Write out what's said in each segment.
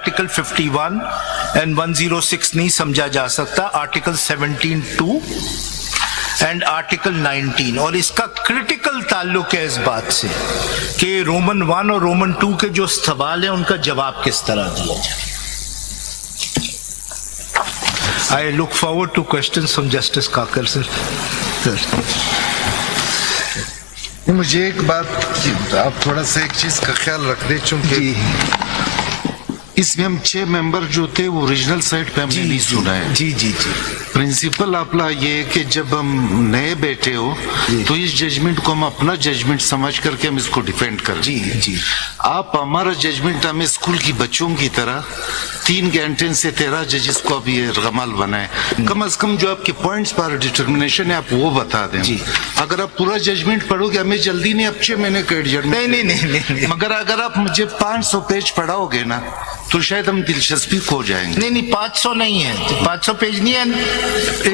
आर्टिकल 51 एंड 106 नहीं समझा जा सकता, आर्टिकल 17(2) एंड आर्टिकल 19। और इसका क्रिटिकल ताल्लुक है इस बात से कि रोमन 1 और रोमन 2 के जो सवाल है उनका जवाब किस तरह दिया जाए। I look forward two questions from justice काकर सर। मुझे एक बात, आप थोड़ा सा एक चीज का ख्याल रख दे, चूंकि इसमें हम 6 मेंबर जो थे वो ओरिजिनल साइड पे हमने नहीं सुना है। जी जी जी। प्रिंसिपल आपला ये है कि जब हम नए बैठे हो तो इस जजमेंट को हम अपना जजमेंट समझ करके हम इसको डिफेंड कर। जी जी। आप हमारा जजमेंट हमें स्कूल की बच्चों की तरह 3 घंटे से 13 जजेस को अभी गमाल बनाए, कम से कम जो आपके पॉइंट्स पर डिटर्मिनेशन है आप वो बता दें। जी। अगर आप पूरा जजमेंट पढ़ोगे हमें जल्दी नहीं, अब 6 महीने का एडजमेंट नहीं। मगर अगर आप मुझे 500 पेज पढ़ाओगे ना तो शायद हम दिलचस्पी खो जाएंगे। नहीं 500 नहीं है, 500 पेज नहीं है,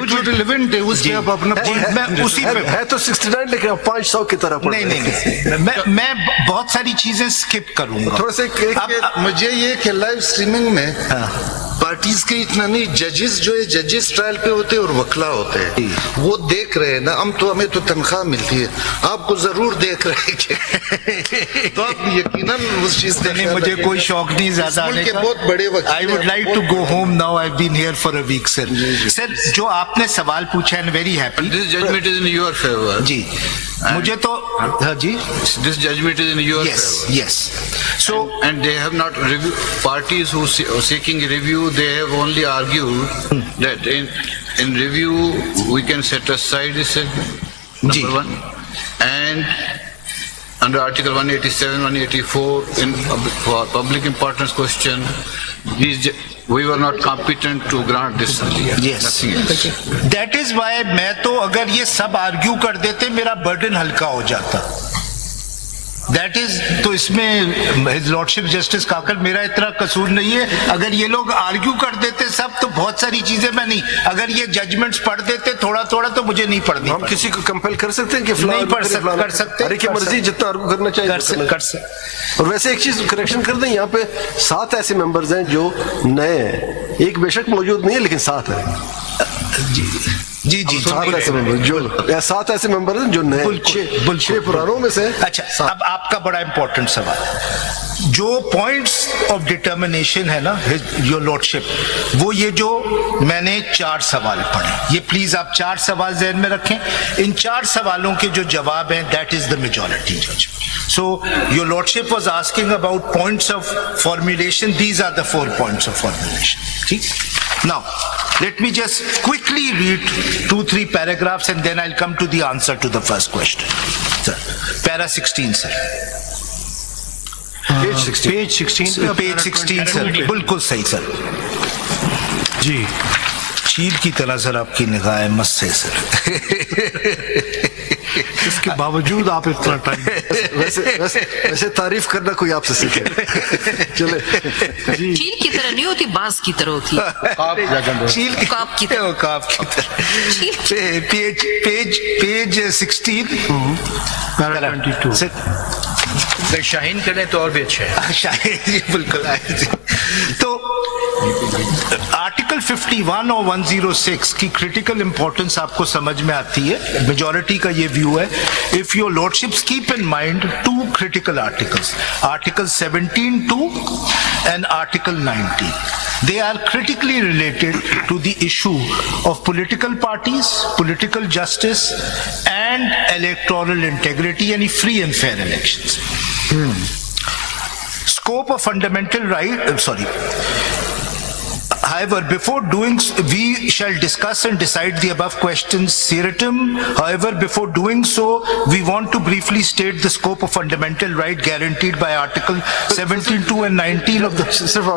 जो रिलेवेंट है उसमें आप अपना मैं उसी पे है तो 69, लेकिन आप 500 की तरफ पढ़ रहे हैं। नहीं मैं बहुत सारी चीजें स्किप करूंगा थोड़ा सा। मुझे ये कि लाइव स्ट्रीमिंग में पार्टीज के इतना नहीं, जजेस जो है जजेस ट्रायल पे होते हैं और वकला होते हैं, वो देख रहे हैं ना। हम तो हमें तो तनख्वाह मिलती है, आपको जरूर देख रहे हैं तो आप यकीनन उस चीज नहीं, मुझे कोई शौक नहीं ज्यादा आने का। बहुत बड़े वक्त I would like to go home now, I have been here for a week sir. Sir जो आपने सवाल पूछा है, very happy. This judgment is in your favor. जी मुझे तो हाँ जी, This judgment is in your favor. yes so And they have not review. Parties who are seeking review, they have only argued that in review we can set aside this number one, and under Article 187, 184 in for public importance question, we were not competent to grant this. yes Nothing else. that is why मैं तो अगर ये सब आर्ग्यू कर देते मेरा बर्डन हल्का हो जाता। दैट इज तो इसमें हिज लॉर्डशिप जस्टिस काकर मेरा इतना कसूर नहीं है। अगर ये लोग आर्ग्यू कर देते सब तो बहुत सारी चीजें मैं नहीं, अगर ये जजमेंट्स पढ़ देते थोड़ा थोड़ा तो मुझे नहीं पढ़नी। हम किसी को कंपेल कर सकते हैं कि नहीं कर सकते अरे की मर्जी जितना आर्गू करना चाहिए कर सकते। और वैसे एक चीज करेक्शन कर दें, यहाँ पे 7 ऐसे मेंबर्स हैं जो नए हैं, एक बेशक मौजूद नहीं है लेकिन 7 है। जी 7 ऐसे मेंबर जो 7 ऐसे मेंबर हैं जो नए, 6 पुरानों में से। अच्छा अब आपका बड़ा इंपॉर्टेंट सवाल, जो पॉइंट्स ऑफ डिटर्मिनेशन है ना योर लॉर्डशिप, वो ये जो मैंने 4 सवाल पढ़े, ये प्लीज आप 4 सवाल ज़हन में रखें। इन 4 सवालों के जो जवाब हैं that is the majority judgment. So your lordship was asking about points of formulation. These are the 4 points of formulation. ठीक? Now, let me just quickly read 2-3 paragraphs and then I'll come to the answer to the first question. Sir, para 16, sir. Page 16 Page 16, sir. बिल्कुल सही, सर। जी, चील की तरह सर आपकी निगाहें मस्त है, सर। इसके बावजूद आप इतना टाइम वैसे तारीफ करना कोई आपसे सीखे। चले चील की तरह नहीं होती, बाज की तरह होती। चील की काप की तरह। काप की तरह। पेज 16 पैरा 22 अगर शाहीन करें तो और भी अच्छा है। शाहीन जी बिल्कुल आए जी। तो आर्टिकल 51 और 106 की क्रिटिकल इंपॉर्टेंस आपको समझ में आती है, मेजॉरिटी का ये व्यू है। If your lordships keep in mind 2 critical articles, article 17(2) and article 19. They are critically related to the issue of political parties, political justice and electoral integrity, any free and fair elections. Scope of fundamental right, However, before doing, we shall discuss and decide the above questions seriatim. However, before doing so, we want to briefly state the scope of fundamental right guaranteed by Article 17(2) and 19 of the. सिर्फ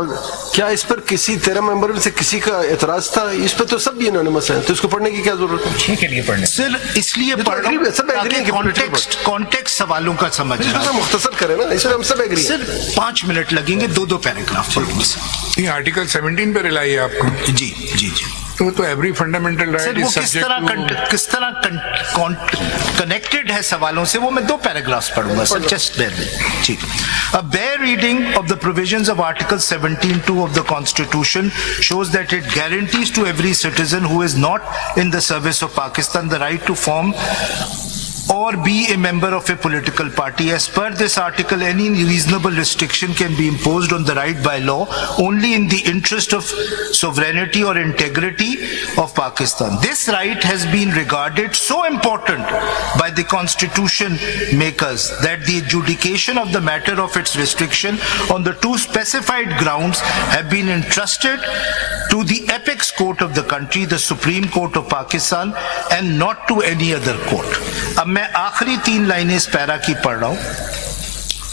क्या इस पर किसी 13 मेंबर में से किसी का एतराज था? इस पर तो सब यूनानिमस हैं, तो इसको पढ़ने की क्या जरूरत है? के लिए पढ़ने सर इसलिए पढ़ रहा हूं, कॉन्टेक्स्ट सवालों का समझना। मुख्तसर करें ना, इसमें हम सब एग्री। सर 5 मिनट लगेंगे, 2 पैराग्राफ पढ़ेंगे। ये आर्टिकल 17 पे रिलाई है आपको? जी जी जी। तो एवरी फंडामेंटल सर राइट वो इज सब्जेक्ट किस तरह कनेक्टेड है सवालों से, वो मैं 2 पैराग्राफ्स पढ़ूंगा सर, जस्ट बेयर विद। ठीक, a bare reading of the provisions of article 17(2) of the constitution shows that it guarantees to every citizen who is not in the service of Pakistan the right to form or be a member of a political party. As per this article, any reasonable restriction can be imposed on the right by law only in the interest of sovereignty or integrity of Pakistan. This right has been regarded so important by the constitution makers that the adjudication of the matter of its restriction on the 2 specified grounds have been entrusted to the apex court of the country, the Supreme Court of Pakistan, and not to any other court. अब मैं आखिरी 3 लाइनें इस पैरा की पढ़ रहा हूं,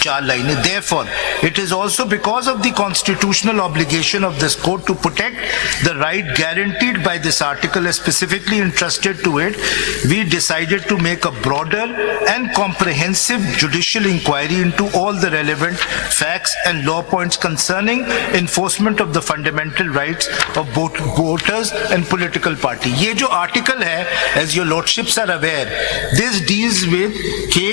4 लाइनें। Therefore, it is also because of the constitutional obligation of this court to protect the right guaranteed by this article as specifically entrusted to it, we decided to make a broader and comprehensive judicial inquiry into all the relevant facts and law points concerning enforcement of the fundamental rights of both voters and political party. ये जो article है, as your lordships are aware, this deals with कि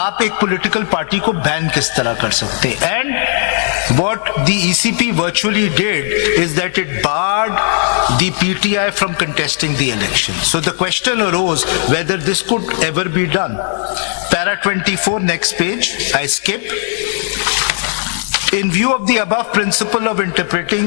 आप एक political party को बैन किस तरह कर सकते हैं, and what the ECP virtually did is that it barred the PTI from contesting the election. So the question arose whether this could ever be done. Para 24, next page, I skip. In view of the above principle of interpreting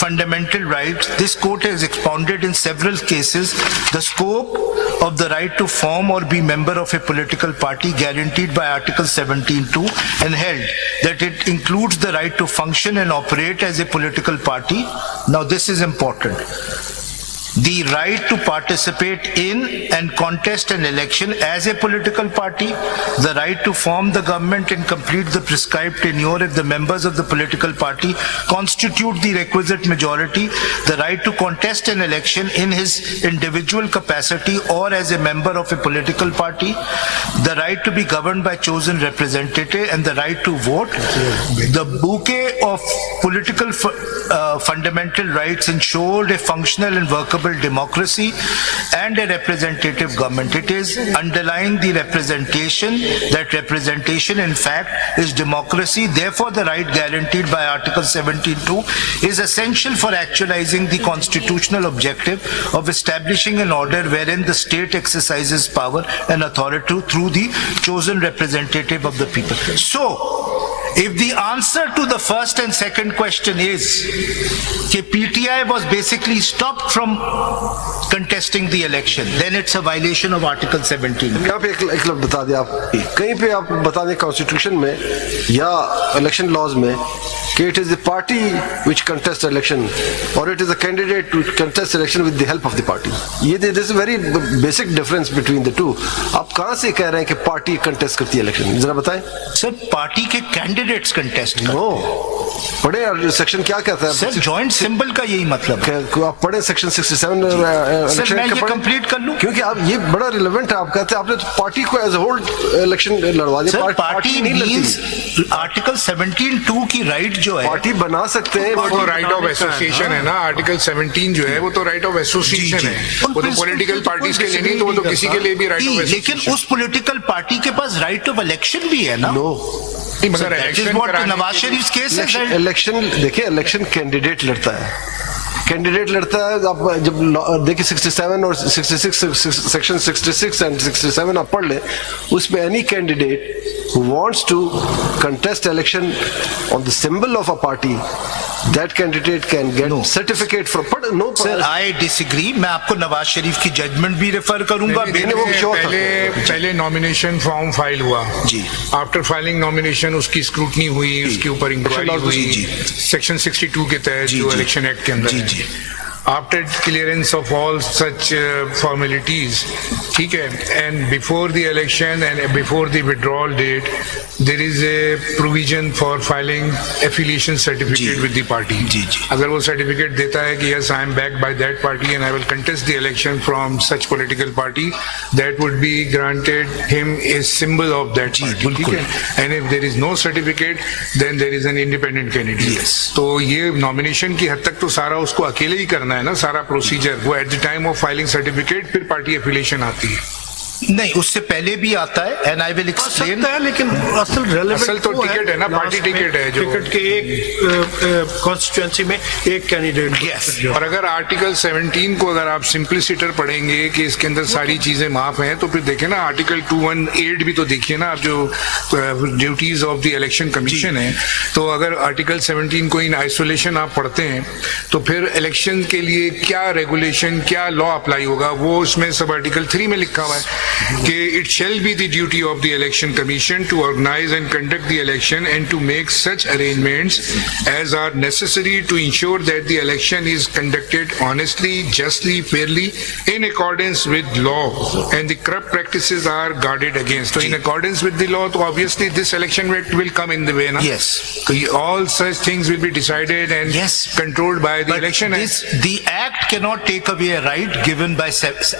fundamental rights, this court has expounded in several cases the scope of the right to form or be member of a political party guaranteed by Article 17(2) and held that it includes the right to function and operate as a political party. Now this is important. The right to participate in and contest an election as a political party, the right to form the government and complete the prescribed tenure if the members of the political party constitute the requisite majority, the right to contest an election in his individual capacity or as a member of a political party, the right to be governed by chosen representative, and the right to vote. The bouquet of political fundamental rights ensured a functional and workable democracy and a representative government. It is underlying the representation that representation in fact is democracy. Therefore, the right guaranteed by Article 17(2) is essential for actualizing the constitutional objective of establishing an order wherein the state exercises power and authority through the chosen representative of the people. So, if the answer to the first and second question is that PTI was basically stopped from contesting the election, then it's a violation of Article 17. यहाँ पे एक लफ्ज़ बता दिया आप, कहीं पे आप बता दें कॉन्स्टिट्यूशन में या इलेक्शन लॉज में कि it is the party which contests election or it is a candidate to contest election with the help of the party. ये this is a very basic difference between the two. आप कहाँ से कह रहे हैं कि पार्टी कंटेस्ट करती है इलेक्शन, जरा बताएं। सर पार्टी के कैंडिडेट्स कंटेस्ट पढ़े सेक्शन क्या कहता है सर, जॉइंट सिंबल का यही मतलब है। आप पढ़े सेक्शन 67 सर मैं ये कंप्लीट कर लूं क्योंकि आप ये बड़ा रिलेवेंट है। आप कहते हैं आपने तो पार्टी को एज होल इलेक्शन लड़वा दिया। सर पार्टी नहीं लड़ती। आर्टिकल 17(2) की राइट जो है पार्टी बना सकते हैं, वो तो राइट ऑफ एसोसिएशन है ना। आर्टिकल 17 जो है वो तो राइट ऑफ एसोसिएशन है, वो तो पॉलिटिकल पार्टीज के लिए नहीं, तो वो तो किसी के लिए भी राइट ऑफ एसोसिएशन। लेकिन उस पॉलिटिकल पार्टी के पास राइट ऑफ इलेक्शन भी है ना। मगर इलेक्शन नवाज शरीफ केस है। इलेक्शन देखिए, इलेक्शन कैंडिडेट लड़ता है, कैंडिडेट लड़ता है। आप जब देखिए 67 और 66 सेक्शन 66 एंड 67 आप पढ़ ले, उसमें any candidate who wants to contest election on the symbol of a party, that candidate can get certificate from, but no sir I disagree। मैं आपको नवाज शरीफ की जजमेंट भी रेफर करूंगा। पहले नॉमिनेशन फॉर्म फाइल हुआ जी, आफ्टर फाइलिंग नॉमिनेशन उसकी स्क्रूटनी हुई, उसके ऊपर इंक्वायरी हुई सेक्शन 62 के तहत जो इलेक्शन एक्ट के अंदर जी। After clearance of all such formalities, ठीक है, and before the election and before the withdrawal date, there is a provision for filing affiliation certificate with the party. अगर वो certificate देता है कि yes I am backed by that party and I will contest the election from such political party, that would be granted him a symbol of that party, ठीक है। And if there is no certificate, then there is an independent candidate. Yes. तो ये nomination की हद तक तो सारा उसको अकेले ही करना करना है ना सारा प्रोसीजर, वो at the time of filing certificate फिर पार्टी एफिलिएशन आती है। नहीं, उससे पहले भी आता है, एंड आई विल एक्सप्लेन। है, लेकिन असल रेलेवेंट असल तो टिकट है ना, पार्टी टिकट है जो टिकट के एक कॉन्स्टिट्यूएंसी में एक कैंडिडेट। Yes. और अगर आर्टिकल 17 को अगर आप सिंपलिसिटर पढ़ेंगे कि इसके अंदर सारी चीजें माफ हैं, तो फिर देखें ना आर्टिकल 218 भी तो देखिए ना आप, जो duties of the election commission है। तो अगर आर्टिकल 17 को इन आइसोलेशन आप पढ़ते हैं तो फिर इलेक्शन के लिए क्या रेगुलेशन, क्या लॉ अप्लाई होगा, वो उसमें सब आर्टिकल 3 में लिखा हुआ है कि it shall be the duty of the election commission to organise and conduct the election and to make such arrangements as are necessary to ensure that the election is conducted honestly, justly, fairly, in accordance with law, and the corrupt practices are guarded against. So, in accordance with the law, so obviously this election act will come in the way, na? Yes. So, all such things will be decided and Yes. controlled by the But election this, act. the act cannot take away a right given by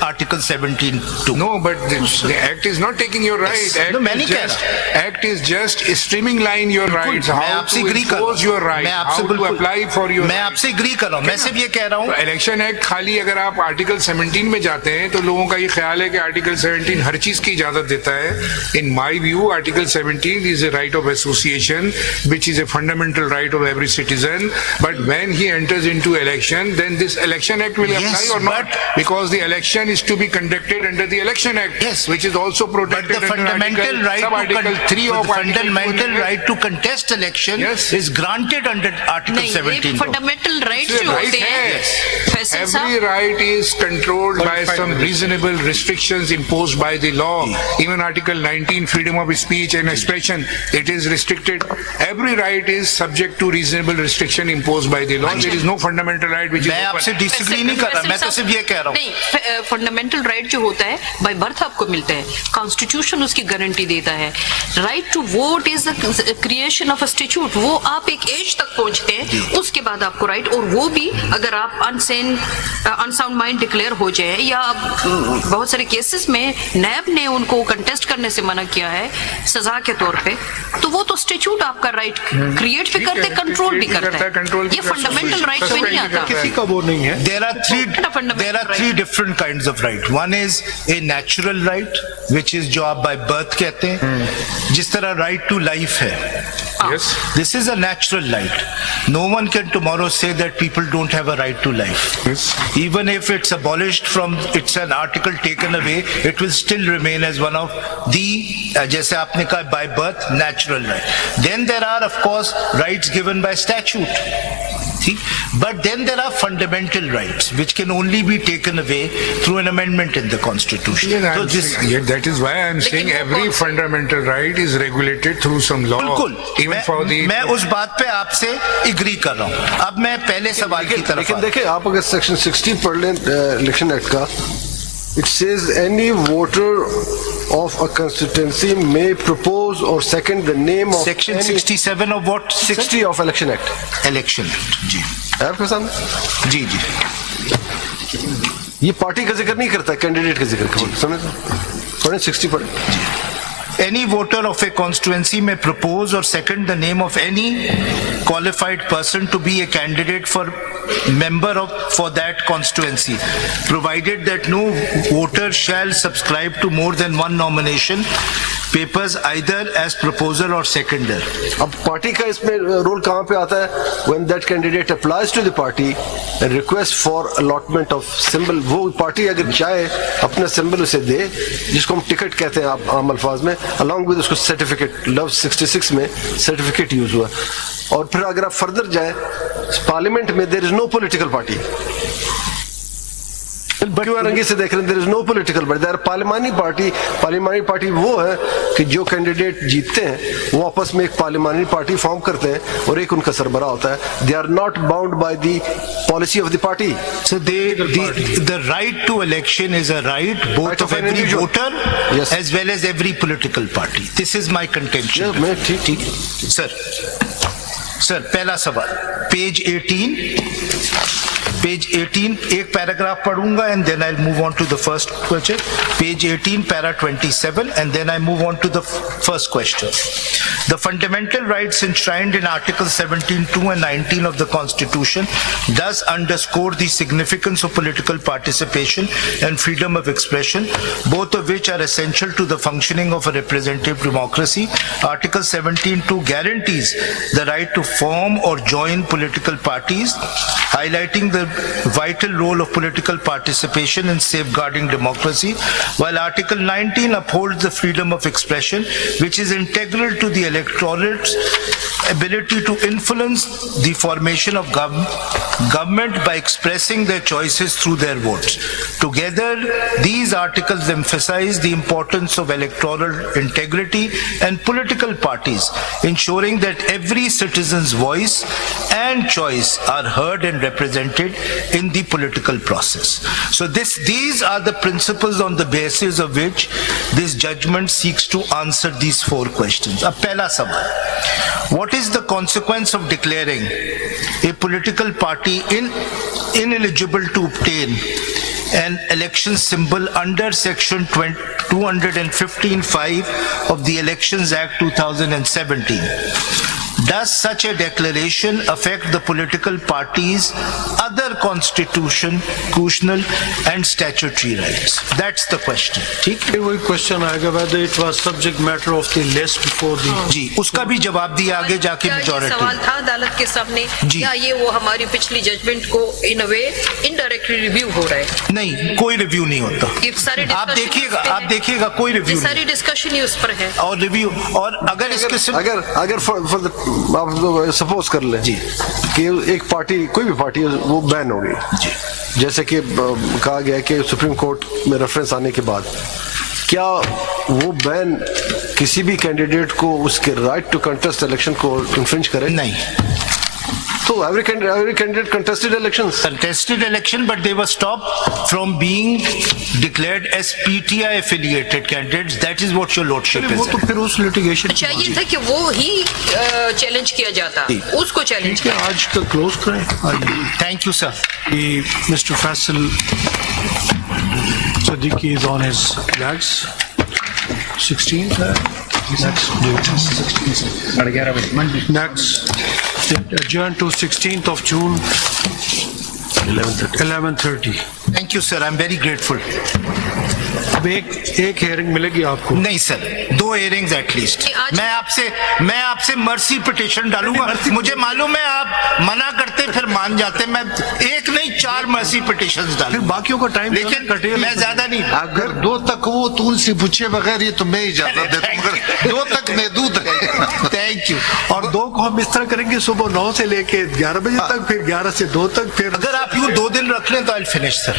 Article 17(2). No, but the act is not taking your right. Yes. Act, No, मैं नहीं is कह just, रहा। act is just streamline your rights. मैं How आपसे to agree कर रहा impose हूँ। your right. मैं How आपसे to बिल्कुल- apply for your मैं right. आपसे एग्री कर रहा हूँ, मैं सिर्फ ये कह रहा हूँ। इलेक्शन एक्ट खाली अगर आप आर्टिकल 17 में जाते हैं तो लोगों का ये ख्याल है कि आर्टिकल 17 हर चीज की इजाजत देता है। In my view article 17 is a right of association which is a fundamental right of every citizen, but when he enters into election then this election act will Yes, apply or not, but- because the election is to be conducted under the election act, Yes. which is also But protected the under fundamental right sub-article 3 to of article fundamental 200. right to contest election Yes. is granted under Article नहीं, ये 17. Fundamental rights It's a जो right होते हैं है। फैसल Every साहब, right is controlled by some reasonable restrictions imposed by the law. Even Article 19, freedom of speech and expression, it is restricted. Every right is subject to reasonable restriction imposed by the law. There is no fundamental right which is मैं आपसे open. Disagree नहीं कर रहा, मैं तो सिर्फ ये कह रहा हूँ। नहीं, फंडामेंटल राइट जो होता है बाय बर्थ आपको मिलता है, कॉन्स्टिट्यूशन उसकी गारंटी देता है। Right to vote is the creation of a statute, वो आप एक एज तक पहुंचते हैं उसके बाद आपको राइट, और वो भी अगर आप अनसाउंड माइंड डिक्लेयर हो जाए या बहुत सारे केसेस में नैब ने उनको कंटेस्ट करने से मना किया है सजा के तौर पे, तो वो तो स्टैट्यूट आपका राइट क्रिएट भी करते, कंट्रोल भी करता है। ये फंडामेंटल राइट में नहीं आता। किसी का वो नहीं है। There are three different kinds of right. One is a natural right, which is जो आप by birth कहते हैं, जिस तरह right to life है। Yes. This is a natural right. No one can tomorrow say that people don't have a right to life. Yes. Even if it's abolished from, it's an article taken away, it will still remain as one of the, जैसे आपने कहा by birth, natural right. Then there are of course rights given by statute. See? But then there are fundamental rights which can only be taken away through an amendment in the constitution. So this, That is why I am saying वो every कौन सा- fundamental right is regulated through some law. बिल्कुल, Even for the मैं उस बात पे आपसे एग्री कर रहा हूँ। अब मैं पहले सवाल की तरफ लेकिन आता हूं। देखिए, आप अगर सेक्शन 60 पढ़ लें इलेक्शन एक्ट का, it says any voter of a constituency may propose or second the name of Section any 67 of what? 60 of election act. Election Act. जी है आपके सामने? जी जी। ये पार्टी का जिक्र नहीं करता, कैंडिडेट का जिक्र करता है। समझ पढ़े 60 पढ़े। Any voter of a constituency may propose or second the name of any qualified person to be a candidate for member of for that constituency, provided that no voter shall subscribe to more than one nomination papers either as proposer or seconder. अब पार्टी का इसमें रोल कहाँ पे आता है? When that candidate applies to the party and request for allotment of symbol, वो पार्टी अगर चाहे अपना सिंबल उसे दे, जिसको हम टिकट कहते हैं आप आम अल्फाज में, along with उसको सर्टिफिकेट, लव 66 में सर्टिफिकेट यूज हुआ। और फिर अगर आप फर्दर जाए पार्लियामेंट में, there is no political party. क्यों रंगी से देख रहे हैं? There is no political party, there parliamentary party. Parliamentary party वो है कि जो कैंडिडेट जीतते हैं वो आपस में एक पार्लियामानी पार्टी फॉर्म करते हैं और एक उनका सरबराह होता है। They are not bound by the policy of the party. So the right to election is a right both Right of of an every individual. voter Yes. as well as every political party. This is my contention. मैं ठीक सर पहला सवाल पेज 18 पेज 18 एक पैराग्राफ पढ़ूंगा and then I'll move on to the first question. Page 18 para 27 and then I move on to the first question. The fundamental rights enshrined in Article 17(2) and 19 of the Constitution does underscore the significance of political participation and freedom of expression, both of which are essential to the functioning of a representative democracy. Article 17(2) guarantees the right to form or join political parties, highlighting the vital role of political participation in safeguarding democracy, while Article 19 upholds the freedom of expression, which is integral to the electorate's ability to influence the formation of government by expressing their choices through their votes. Together, these articles emphasize the importance of electoral integrity and political parties, ensuring that every citizen's voice and choice are heard and represented in the political process. So these are the principles on the basis of which this judgment seeks to answer these four questions. Ab pehla sawal. What is the consequence of declaring a political party ineligible to obtain an election symbol under section 215(5) of the Elections Act 2017? Does such a declaration affect the political party's other constitutional and statutory rights? That's the question. ठीक है? वही क्वेश्चन आएगा whether it was subject matter of the list before the जी, उसका भी जवाब दिया आगे जाके क्या ये मेजॉरिटी। सवाल था अदालत के सामने जी। क्या ये वो हमारी पिछली जजमेंट को इन अ वे इनडायरेक्टली रिव्यू हो रहा है? नहीं, कोई रिव्यू नहीं होता। ये सारे आप discussion उस पे है। देखिएगा कोई रिव्यू ये नहीं। सारी डिस्कशन ही उस पर है। और रिव्यू और अगर इसके सिर्फ अगर फॉर आप सपोज कर ले जी। कि एक पार्टी कोई भी पार्टी वो बैन हो गई जी। जैसे कि कहा गया कि सुप्रीम कोर्ट में रेफरेंस आने के बाद क्या वो बैन किसी भी कैंडिडेट को उसके राइट टू कंटेस्ट इलेक्शन को इन्फ्रिंज करे? नहीं, तो every candidate contested elections. contested election, but they were stopped from being declared as PTI affiliated candidates. That is what your lordship वो is. तो फिर उस लिटिगेशन अच्छा ये था कि वो ही चैलेंज किया जाता, जी। उसको चैलेंज ठीक है, किया। आज का क्लोज करें। आइए Thank you, sir. Mr. Faisal Siddiqui is on his legs. 16th next adjourn to 16th of June 11:30. Thank you, sir. I'm very grateful. अब एक हेयरिंग मिलेगी आपको। नहीं सर, 2 hearings at least. आज- मैं आपसे मर्सी पिटिशन डालूंगा। मुझे मालूम है आप मना करते फिर मान जाते। मैं एक नहीं 4 मर्सी पिटिशंस फिर डालूंगा। बाकियों का टाइम लेकिन मैं ज्यादा नहीं। अगर 2 तक वो तो उनसे पूछे बगैर ये तो मैं इजाजत देता हूँ, मगर 2 तक मैं दूध थैंक यू। और 2 को हम इस तरह करेंगे सुबह 9 से लेके 11 बजे तक, फिर 11 से 2 तक, फिर अगर आप यूं 2 दिन रख लें तो आई फिनिश सर।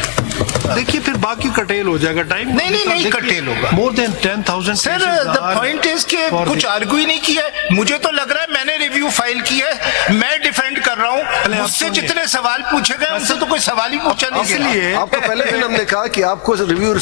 देखिए फिर बाकी कटेल हो जाएगा टाइम। नहीं कटेल होगा। More than 10,000 sir the point is के कुछ आर्ग्यू ही नहीं किया है। मुझे तो लग रहा है मैंने रिव्यू फाइल किया है, मैं डिफेंड कर रहा हूँ। मुझसे जितने सवाल पूछे गए उनसे तो कोई सवाल ही पूछा नहीं गया। इसलिए आपको पहले दिन हमने कहा कि आपको रिव्यू